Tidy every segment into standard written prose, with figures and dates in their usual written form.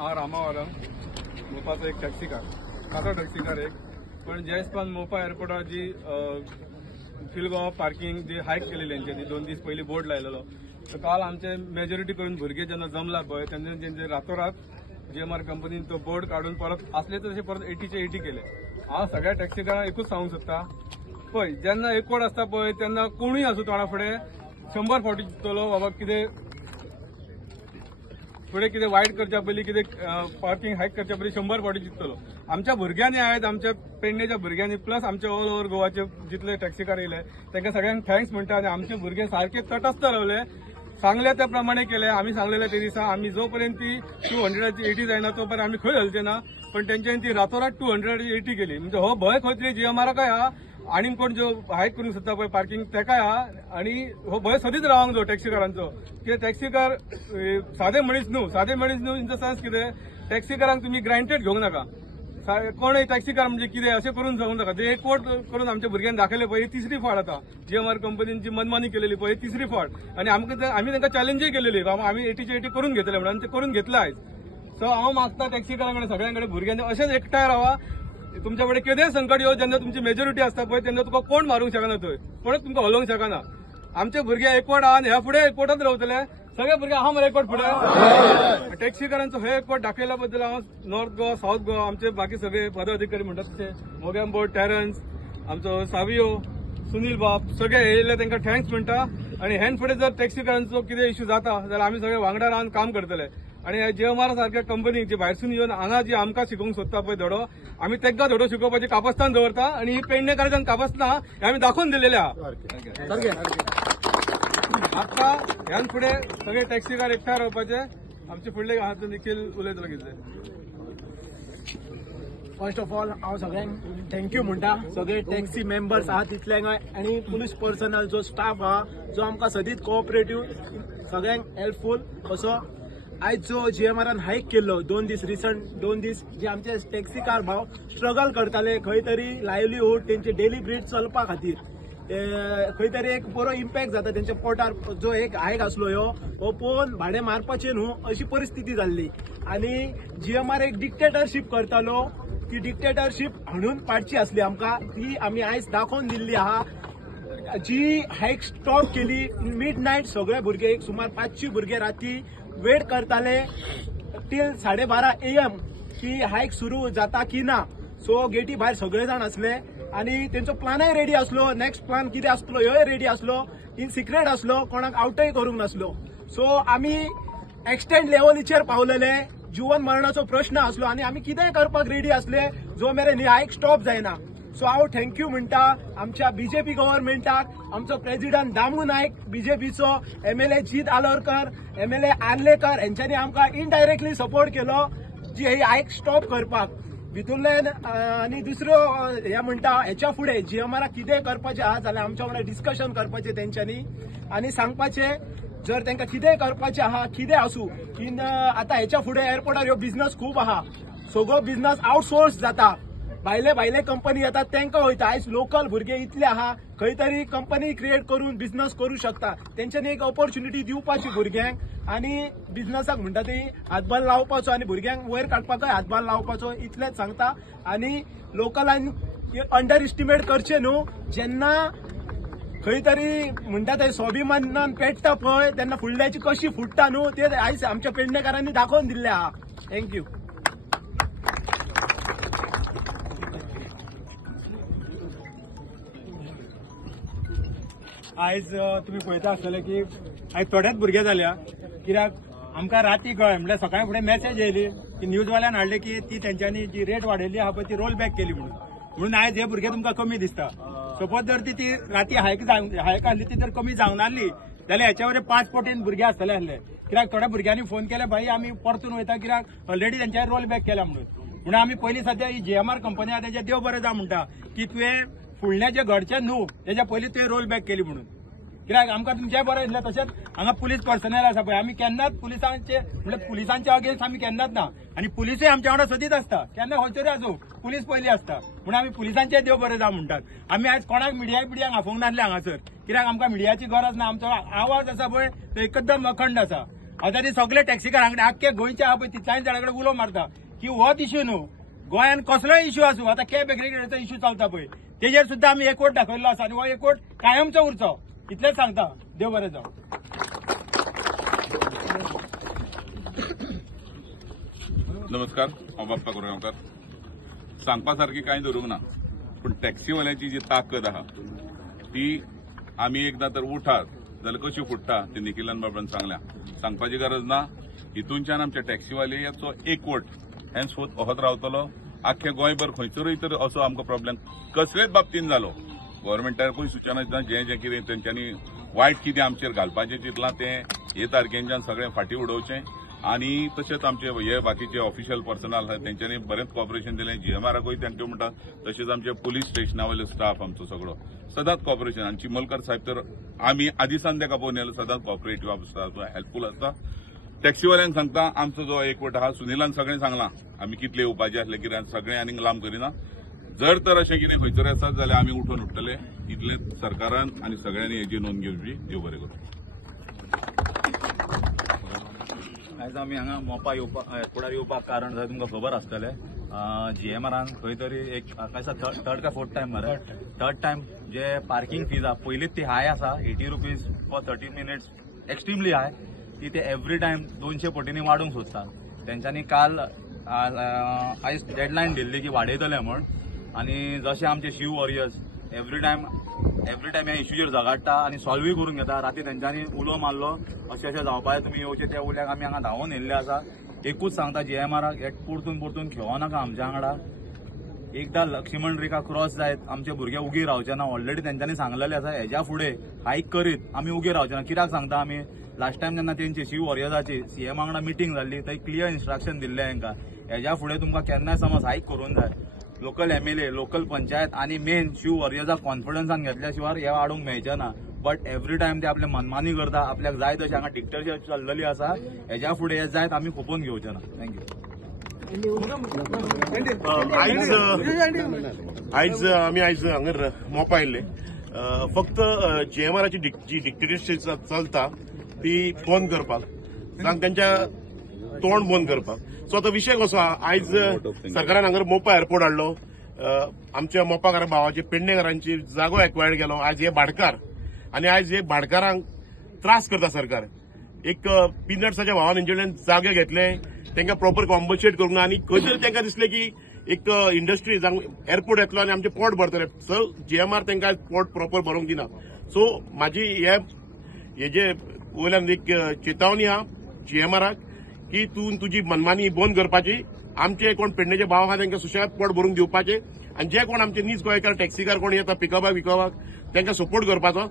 हांव रामावरम मोपाचो एक taxi car खासो taxi car एक पण जे हिसपान मोपा एअरपोर्टार जी फील गोवा पार्किंग जी हायक केलेली ती 2 दीस पयलीं बोर्ड लायलेलो तर काल आमचे मेजॉरिटी करून भुरगे जेन्ना जमला पळय तेन्ना तेंचे रातोरात GMR कंपनीन तो बोर्ड काढून परत असले तसे परत 80चे 80 केले। हांव सगळ्या टॅक्सीकारांक एकूच सांगूंक सोदता पळय जेन्ना एकवट आसता पळय तेन्ना कोणूय आसूं तोंडा फुडें 100 फावटी चिंततलो बाबा कितें फुडें कितें वायट करच्या पयलीं कितें पार्किंग हायक करच्या पयलीं 100 फावटी चिंततलो। आमच्या भुरग्यांनी आयज आमच्या पेडणेच्या भुरग्यांनी प्लस आमचे ऑल ओव्हर गोवाचे जितले टॅक्सीकार येयले तांकां सगळ्यांक थँक्स म्हणटा आनी आमचे भुरगे सारखे तटस्थ रावले सांगले त्या प्रमाणे केले। आमी सांगलेले ते दिसा आमी जो पर्यंत ती 200ची 80 जायना तो पर्यंत आमी खंय हलचे ना पण तेंच्यांनी ती रातोरात 200ची 80 केली। म्हणजे हो भंय खंय तरी GMRकाय हा आनी कोण जो हायक करूंक सोदता पळय पार्किंग तेकाय हा आनी हो भंय सदींच रावंक जाय टॅक्सीकारांचो कित्याक टॅक्सीकार सादे मनीस न्हू इन द सेन्स कितें टॅक्सीकारांक तुमी ग्रांटेड घेवंक नाका कोणय टॅक्सीकार म्हणजे कितें अशें करून सांगूंक नाका ते एकवट करून आमच्या भुरग्यांनी दाखयले पळय तिसरी फावट आता GMR कंपनीची मनमानी केलेली पळय तिसरी फावट आनी आमी तांकां चॅलेंजय केलेली बाबा आमी 80चे 80 करून घेतले म्हणून ते करून घेतले आयज। सो हांव मागता टॅक्सीकारां कडेन सगळ्यां कडेन भुरग्यांनी अशेंच एकठांय रावा तुमच्या कडेन कितेंय संकट येवं जेन्ना तुमची मेजॉरिटी आसता पळय तेन्ना तुका कोण मारूंक शकना थंय कोणूच तुमकां हलोवंक शकना। आमचे भुरगे एकवट आहा आनी ह्या फुडें एकवटच रावतले सगळे भुरगे आहा मरे एकवट फुडें टॅक्सीकारांचो हे एकवट दाखयल्या बद्दल हांव नॉर्थ गोवा साऊथ गोवा आमचे बाकी सगळे पदाधिकारी म्हणटात तशे मोगॅम्बो टॅरन्स आमचो सावियो सुनील बाब सगळे येयले तांकां थँक्स म्हणटा आनी हेन फुडें जर टॅक्सीकारांचो कितें इश्यू जाता जाल्यार आमी सगळे वांगडा रावन काम करतले आनी GMR सारख्या कंपनीक जी भायरसून येवन हांगा जी आमकां शिकोवंक सोदता पळय धडो आमी तांकां धडो शिकोवपाची कापास्तान दवरता आनी ही पेडणेकारांच्यान कापासना हे आमी दाखोवन दिलेले आहा। आता ह्यान फुडें सगळे टॅक्सीकार एकठांय रावपाचे आमचे फुडले आहा निखिल उलयतलो कितले। फर्स्ट ऑफ ऑल हांव सगळ्यांक थँक्यू म्हणटा सगळे टॅक्सी मेंबर्स आहा तितल्यांक आनी पुलीस पर्सनल जो स्टाफ आहा जो आमकां सदींच कोऑपरेटिव्ह सगळ्यांक हेल्पफूल असो आयज जो GMRन हायक केल्लो 2 दीस रिसंट 2 दीस जे आमचे टॅक्सीकार भाव स्ट्रगल करताले खंय तरी लायव्हलीहूड तेंचे डेली ब्रीड चलपा खातीर खंय तरी एक बरो इम्पॅक्ट जाता तेंच्या पोटार जो एक हायक आसलो हो पळोवन भाडें मारपाचें न्हू अशी परिस्थिती जाल्ली आनी GMR एक डिक्टेटरशीप करतालो ती डिक्टेटरशीप हाणून पाडची आसली आमकां ती आमी आयज दाखोवन दिल्ली आहा। जी हायक स्टॉप केली मिड नायट सगळे भुरगे एक सुमार 500 भुरगे राती वेट करताले टील 12:30 AM की हायक सुरू जाता की ना। सो गेटी भायर सगळे जाण असले आनी तेंचो प्लानय रेडी आसलो नेक्स्ट प्लान कितें आसलो ह्योय रेडी आसलो इन सिक्रेट आसलो कोणाक आउटय करूंक नासलो। सो आमी एक्सटेंड लेवलीचेर पावलेले जीवन मरणाचो प्रश्न आसलो आनी आमी कितेंय करपाक रेडी आसले जो मेरेन ही हायक स्टॉप जायना। सो हांव थँक्यू म्हणटा आमच्या BJP गव्हर्नमेंटाक आमचो प्रेसिडेंट दामू नायक BJPचो MLA जीत आलोरकर MLA आर्लेकर हेंच्यांनी आमकां इनडायरेक्टली सपोर्ट केलो जी ही हायक स्टॉप करपाक भितूरल्यान आनी दुसरो हे म्हणटा हेच्या फुडें GMRक कितें करपाचें आहा जाल्यार आमच्या वांगडा डिस्कशन करपाचें तेंच्यांनी आनी सांगपाचें जर तांकां कितेंय करपाचें आहा कितें आसूं की आतां हेच्या फुडें एअरपोर्टार ह्यो बिझनस खूब आहा सगळो बिझनस आउटसोर्स जाता भायले कंपनी येतात तांकां वयता आयज लोकल भुरगे इतले आहा खंय तरी कंपनी क्रिएट करून बिझनस करूं शकता तेंच्यांनी एक ऑपॉर्च्युनिटी दिवपाची भुरग्यांक आनी बिझनसाक म्हणटा ती हातभार लावपाचो आनी भुरग्यांक वयर काडपाकय हातभार लावपाचो इतलेंच सांगता आनी लोकलांनी अंडर एस्टिमेट करचें न्हू जेन्ना खंय तरी म्हणटा ते स्वाभिमानान पेट्टा पळय तेन्ना फुडल्याची कशी फुटता न्हू ते आयज आमच्या पेडणेकारांनी दाखोवन दिल्ले आहा। थँक्यू। आयज तुम्ही पळयता आसतले की आयज थोडेच भुरगे जाल्या कित्याक आमकां राती कळ्ळें म्हणल्यार सकाळी फुडें मेसेज येयली की न्यूजवाल्यान हाडले की ती तेंच्यांनी जी रेट वाडयल्ली आहा पळय ती रोल बॅक केली म्हणून आयज हे भुरगे तुमकां कमी दिसता। सपोज जर ती राती हायक आसली ती जर कमी जावंक नासली जाल्यार हेच्या वरेन 5 पटीन भुरगे आसतले आसले कित्याक थोड्या भुरग्यांनी फोन केले भाई आमी परतून वयता कित्याक ऑलरेडी तेंच्या रोल बॅक केला म्हणून आमी पयलीं सध्या ही GMR कंपनी आहा तेजे देव बरें जा म्हणटा की तुवें फुडलें जे घडचें न्हू तेच्या पयलीं तुवें रोल बॅक केली म्हणून कित्याक आमकां तुमचें बरें दिसलें तशेंच हांगा पुलीस पर्सनल आसा पळय आमी केन्नाच पुलिसांचे म्हणल्यार पुलिसांच्या अगेन्स्ट आमी केन्नाच ना आनी पुलिसूय आमच्या वांगडा सदींच आसता केन्ना खंयतरी आसूं पुलीस पयलीं आसता म्हणून आमी पुलिसांचे देव बरें जा म्हणटात। आमी आयज कोणाक मिडियाक आफोवंक नासले हांगासर कित्याक आमकां मिडियाची गरज ना आमचो आवाज आसा पळय तो एकदम अखंड आसा आता ते सगळे टॅक्सीकार हांगडे आख्खे गोंयचे आहा पळय तितल्यान जाणांकडे उलो मारता की होच इश्यू न्हू गोंयान कसलोय इश्यू आसूं आता कॅब एग्रिगेटरचो इश्यू चलता पळय तेजेर सुद्धा आमी एकवट दाखयल्लो आसा आनी हो एकवट कायमचो उरचो इतलेंच सांगता. देव बरें जावं. नमस्कार हांव बाप्पा कोरगांवकार. सांगपा सारकी कांय धरूंक ना पूण टॅक्सीवाल्यांची जी ताकद आहा ती आमी एकदां तर उठात जाल्यार कशी फुट्टा ते निखिलान बाबरान सांगपाची गरज ना. हितूनच्यान आमच्या टॅक्सीवाल्याचो एकवट हेन्सफोर्थ होत रावतलो. आख्खे गोंयभर खंयसरूय तर असो आमकां प्रॉब्लेम कसलेच बाबतींत जालो गव्हर्मेंटाकूय सुचना दिता जें कितें तेंच्यांनी वायट कितें आमचेर घालपाचें चिंतलां तें हे तारखेच्यान सगळें फाटीं उडोवचें आनी तशेंच आमचे हे बाकीचे ऑफिशियल पर्सनल आसा तेंच्यांनी बरेंच कॉपरेशन दिलें. जीएमआराकूय थँक्यू म्हणटा. तशेंच आमचे पुलीस स्टेशना वयले स्टाफ आमचो सगळो सदांच कॉपरेशन आनी चिमोलकर साहेब तर आमी आदिसान तेका पळोवन येयलो सदांच कॉपरेटीव आसता हेल्पफूल आसता. टॅक्सीवाल्यांक सांगता आमचो जो एकवट आहा सुनिलान सगळें सांगलां आमी कितले येवपाचे आसले कितें सगळें आनीक लांब करिना. जर तर अशें कितें खंयतरी आसत जाल्यार आमी उठून उठतले. इतले सरकारान आनी सगळ्यांनी हेजी नोंद घेवची. देव बरें करूं. आयज आमी हांगा मोपा येवपाक एअरपोर्टार येवपाक कारण जाय तुमकां खबर आसतलें जीएमआरान खंय तरी एक थर्ड काय फोर्थ टायम मरे थर्ड टायम जे पार्किंग फीज आहा पयलींच ती हाय आसा 80 रुपीज फॉर 30 मिनिट्स एक्स्ट्रीमली हाय ती ते एवरी टायम 200 पटींनी वाडोवंक सोदता. तेंच्यांनी काल आयज डेडलायन दिल्ली की वाडयतले म्हण आनी जशे आमचे शिव वॉरियर्स एवरी टायम ह्या इश्यूचेर झगडटा आनी सॉल्वूय करून घेता. राती तेंच्यांनी उलो मारलो अशें जावपाचें तुमी येवचे त्या उल्याक आमी हांगा धांवून येयल्ले आसा. एकूच सांगता जीएमआराक परतून खेळो नाका आमच्या वांगडा. एकदां लक्ष्मण रेखा क्रॉस जायत आमचे भुरगे उगी रावचे ना. ऑलरेडी तेंच्यांनी सांगलेले आसा हेज्या फुडें हायक करीत आमी उगी रावचे ना. कित्याक सांगता आमी लास्ट टायम जेन्ना तेंची शिव वॉरियर्साची सीएम वांगडा मिटींग जाल्ली थंय क्लियर इन्स्ट्रक्शन दिल्ले हांकां हेज्या फुडें तुमकां केन्नाय समज हायक करूंक जाय लोकल एमएलए लोकल पंचायत आनी मेन शिव वॉरियर्साक कॉन्फिडन्सान घेतल्या शिवाय हे वाडोवंक मेळचे ना. बट एवरी टायम ते आपले मनमानी करता. आपल्याक जाय तशी हांगा डिक्टेटरशिप चल्लेली आसा. हेज्या फुडें हे जायत आमी खोपोवन घेवचे ना. थँक्यू. आयज आमी हांगर मोपा आयिल्ले फक्त जीएमआराची जी डिक्टेटरशीप चलता ती बंद करपाक जावं त्यांच्या तोंड बंद करपाक. सो आतां विशय कसो आहा आयज सरकारान हांगर मोपा एअरपोर्ट हाडलो. आमच्या मोपाकार भावाचे पेडणेकारांची जागो एक्वायर्ड केलो. आज हे भाडकार आनी आयज हे भाडकारांक त्रास करता सरकार. एक पीनट्साच्या भावान हेंचेकडल्यान जागे घेतले तांकां प्रॉपर कॉम्पन्सेट करूंक ना आनी खंय तरी तांकां दिसलें की एक इंडस्ट्री जावं एअरपोर्ट येतलो आनी आमचे पोर्ट भरतले. सो जीएमआर तांकां पोर्ट प्रॉपर भरूंक दिना. सो म्हाजी हेजे वयल्यान एक चेतावणी आहा जीएमआराक की तूं तुजी मनमानी बंद करपाची. आमचे कोण पेडणेचे भाव आहा तांकां सुशेगाद पोट भरूंक दिवपाचे आनी जे कोण आमचे नीज गोंयकार टॅक्सीकार कोण येता पिकअपाक तांकां सपोर्ट करपाचो.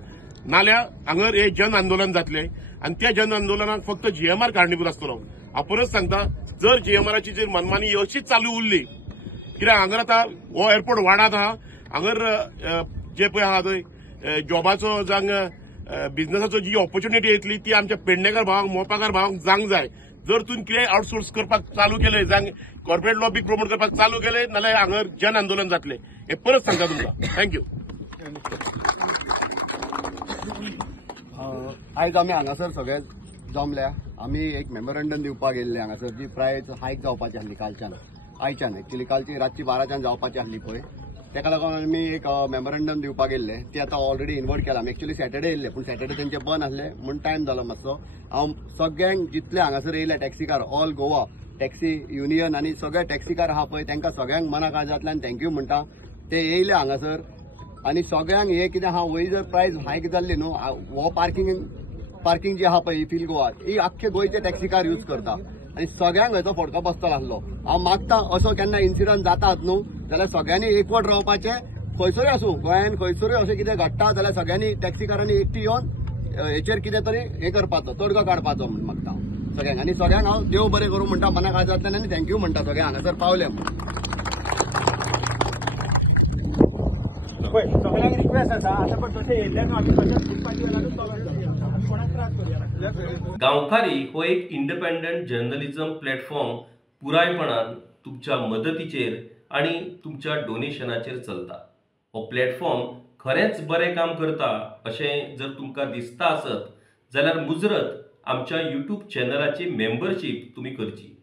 नाल्यार हांगर हे जन आंदोलन जातले आनी त्या जन आंदोलनाक फक्त जीएमआर कारणीभूत आसतलो. हांव परत सांगता जर जीएमआराची जर मनमानी अशीच चालू उरली कित्याक हांगर आतां हो एअरपोर्ट वाडात आहा. हांगर जे पळय आहा थंय जॉबाचो जावं बिझनसाचो जी ऑपॉर्च्युनिटी येतली ती आमच्या पेडणेकार भावांक मोपाकार भावांक जावंक जाय. जर तुवें कितें आउटसोर्स करपाक चालू केलें जावं कॉर्पोरेट लॉबी प्रमोट करपाक चालू केलें नाल्यार हांगर जन आंदोलन जातलें. हे परत सांगता तुमकां. थँक्यू. आयज आमी हांगासर सगळे जमल्या. आमी एक मेमोरंडम दिवपाक येयल्ले हांगासर जी प्रायस हायक जावपाची आसली आयच्यान एक्चुअली कालची रातची 12च्यान जावपाची आसली पळय तेका लागून आमी एक मेमोरंडम दिवपाक येयल्ले. ती आतां ऑलरेडी इन्वर्ट केला. आमी एक्चुअली सॅटर्डे येयल्ले पूण सॅटर्डे तेंचे बंद आसले म्हूण टायम जालो मातसो. हांव सगळ्यांक जितले हांगासर येयले taxi car all Goa taxi union आनी सगळे टॅक्सीकार आहा पळय तांकां सगळ्यांक मना काळजांतल्यान थँक्यू म्हणटा. ते येयले हांगासर आनी सगळ्यांक हे कितें आहा वय जर प्रायस हायक जाल्ली न्हू हो पार्किंग जी आहा पळय ही फील गोवा ही आख्खे गोंयचे टॅक्सीकार यूज करता आनी सगळ्यांक हेचो फटको बसतलो आसलो. हांव मागता असो केन्ना इन्सिडंट जातात न्हू जाल्यार सगळ्यांनी एकवट रावपाचे. खंयसरूय आसूं गोंयान खंयसरूय अशें कितें घडटा जाल्यार सगळ्यांनी टॅक्सीकारांनी एकठी येवन हेचेर कितें तरी हे करपाचो तोडगो काडपाचो म्हूण मागता हांव सगळ्यांक. आनी सगळ्यांक हांव देव बरें करूं म्हणटा मना काळजांतल्यान आनी थँक्यू म्हणटा सगळे हांगासर पावले म्हूण. पळय सगळ्यांक रिक्वेस्ट आसा आतां पण तशें येयल्ले न्हू आमी तशेंच फुटपाटी वेळारूच आमी कोणाक त्रास करूया. गांवकारी हो एक इंडिपेंडंट जर्नलिझम प्लॅटफॉर्म पुरायपणान तुमच्या मदतीचेर आणि तुमच्या डोनेशनाचेर चलता. हो प्लॅटफॉर्म खरेंच बरें काम करता अशें जर तुमकां दिसता आसत जाल्यार मुजरत आमच्या यूट्यूब चॅनलाची मेंबरशीप तुम्ही करची.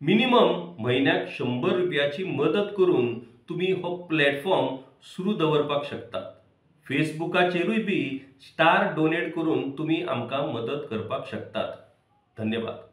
मिनिमम म्हयन्याक 100 रुपयाची मदत करून तुम्ही हो प्लॅटफॉर्म सुरू दवरपाक शकतात. फेसबुकाचेरूय बी स्टार डोनेट करून तुम्ही आमकां मदत करपाक शकतात. धन्यवाद.